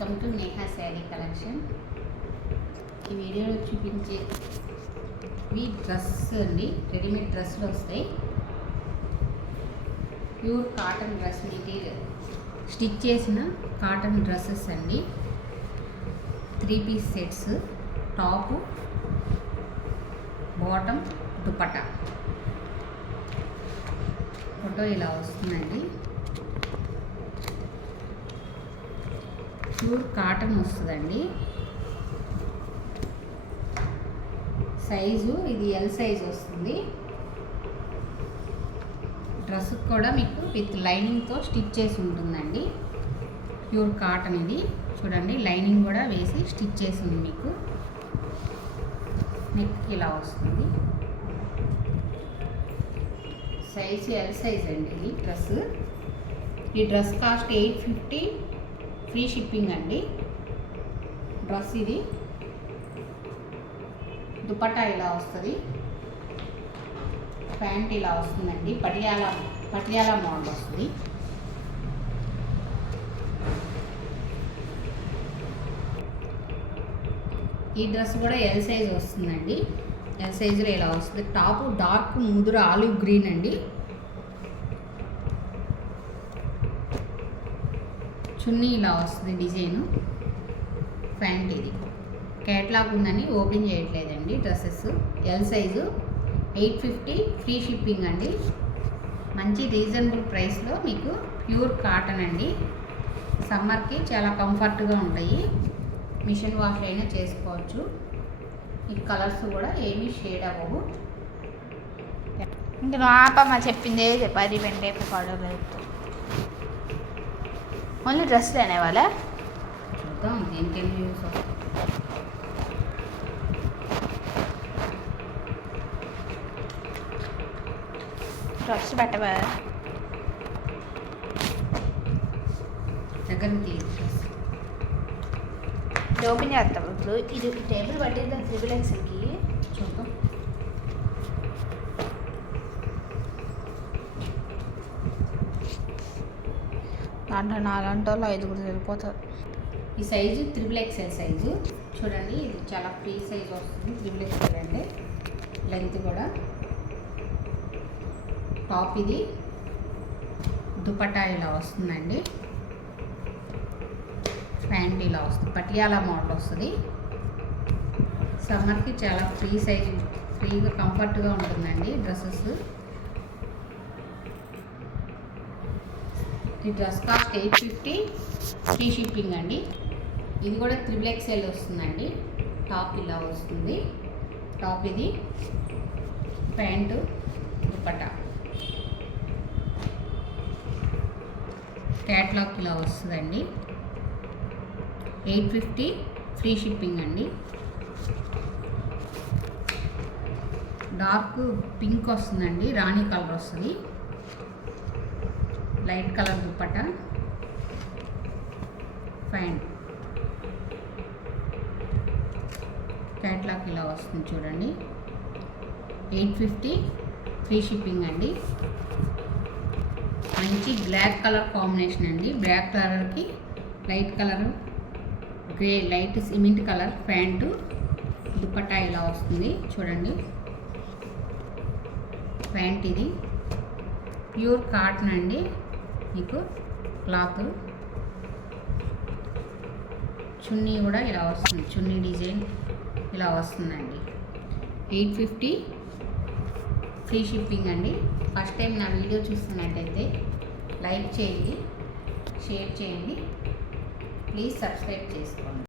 Welcome to Neha sari collection. ఈ వీడియోలో చూపించే ఈ డ్రెస్ అండి, రెడీమేడ్ డ్రెస్సులు వస్తాయి. Pure cotton dress material, stitch చేసిన కాటన్ డ్రెస్సెస్ అండి. 3 piece sets, top, bottom, dupatta. Photo ఇలా వస్తుందండి. ప్యూర్ కాటన్ వస్తుందండి. సైజు ఇది ఎల్ సైజ్ వస్తుంది. డ్రెస్ కూడా మీకు విత్ లైనింగ్తో స్టిచ్ చేసి ఉంటుందండి. ప్యూర్ కాటన్ ఇది చూడండి, లైనింగ్ కూడా వేసి స్టిచ్ చేసి ఉంది. మీకు నెక్ ఇలా వస్తుంది. సైజు ఎల్ సైజ్ అండి ఇది డ్రెస్. ఈ డ్రెస్ కాస్ట్ 850, ఫ్రీ షిప్పింగ్ అండి. డ్రెస్ ఇది. దుపట్టా ఇలా వస్తుంది, ప్యాంట్ ఇలా వస్తుందండి. పటియాలా మోడల్ వస్తుంది. ఈ డ్రెస్ కూడా ఎల్ సైజ్ వస్తుందండి. ఎల్ సైజులో ఇలా వస్తుంది. టాపు డార్క్ ముదురు ఆలివ్ గ్రీన్ అండి. చున్నీ ఇలా వస్తుంది డిజైను. ప్యాంట్ ఇది కేటలాగ్ ఉందని ఓపెన్ చేయట్లేదండి. Dresses L size 850, free shipping అండి. మంచి రీజనబుల్ ప్రైస్లో మీకు ప్యూర్ కాటన్ అండి. సమ్మర్కి చాలా కంఫర్ట్గా ఉంటాయి. మిషన్ వాష్ అయినా చేసుకోవచ్చు. ఈ కలర్స్ కూడా ఏమీ షేడ్ అవ్వవు. ఇంకా ఆపమ్మ చెప్పిందే చెప్పాలి. వెంటే పడలేదు ఓన్లీ డ్రెస్లు అనేవాళ్ళ. చూద్దాం దేనికేం యూస్ అవుతుంది. డ్రెస్ పెట్టవా దగ్గర ఓపెన్ చేస్తాం. ఇప్పుడు ఇది టేబుల్ పట్టిద్దాం. 3 XLకి చూద్దాం. దాంట్లో 4 వాళ్ళు 5 వెళ్ళిపోతారు. ఈ సైజు 3 XL సైజు చూడండి. ఇది చాలా ఫ్రీ సైజ్ వస్తుంది. 3 XL అంటే లెంత్ కూడా. టాప్ ఇది. దుపట్టా ఇలా వస్తుందండి. ప్యాంట్ ఇలా వస్తుంది. పటియాలా మోడల్ వస్తుంది. సమ్మర్కి చాలా ఫ్రీ సైజు, ఫ్రీగా కంఫర్ట్గా ఉంటుందండి డ్రెస్సెస్. ఈ డ్రెస్ కాస్ట్ 850, ఫ్రీ షిప్పింగ్ అండి. ఇది కూడా 3 XL వస్తుందండి. టాప్ ఇలా వస్తుంది. టాప్ ఇది. ప్యాంటు, దుపట్టా. క్యాట్లాగ్ ఇలా వస్తుందండి. 850, ఫ్రీ షిప్పింగ్ అండి. డార్క్ పింక్ వస్తుందండి. రాణి కలర్ వస్తుంది. Light colour dupatta, pant. Catalogue ఇలా వస్తుంది చూడండి. 850, ఫ్రీ షిప్పింగ్ అండి. మంచి బ్లాక్ కలర్ కాంబినేషన్ అండి. బ్లాక్ కలర్కి light colour, grey, light cement colour pant, dupatta ఇలా వస్తుంది చూడండి. ప్యాంట్ ఇది. ప్యూర్ కాటన్ అండి. మీకు క్లాత్. చున్నీ కూడా ఇలా వస్తుంది. చున్నీ డిజైన్ ఇలా వస్తుందండి. 850, ఫ్రీ షిప్పింగ్ అండి. ఫస్ట్ టైం నా వీడియో చూస్తున్నట్టయితే లైక్ చేయండి, షేర్ చేయండి, ప్లీజ్ సబ్స్క్రైబ్ చేసుకోండి.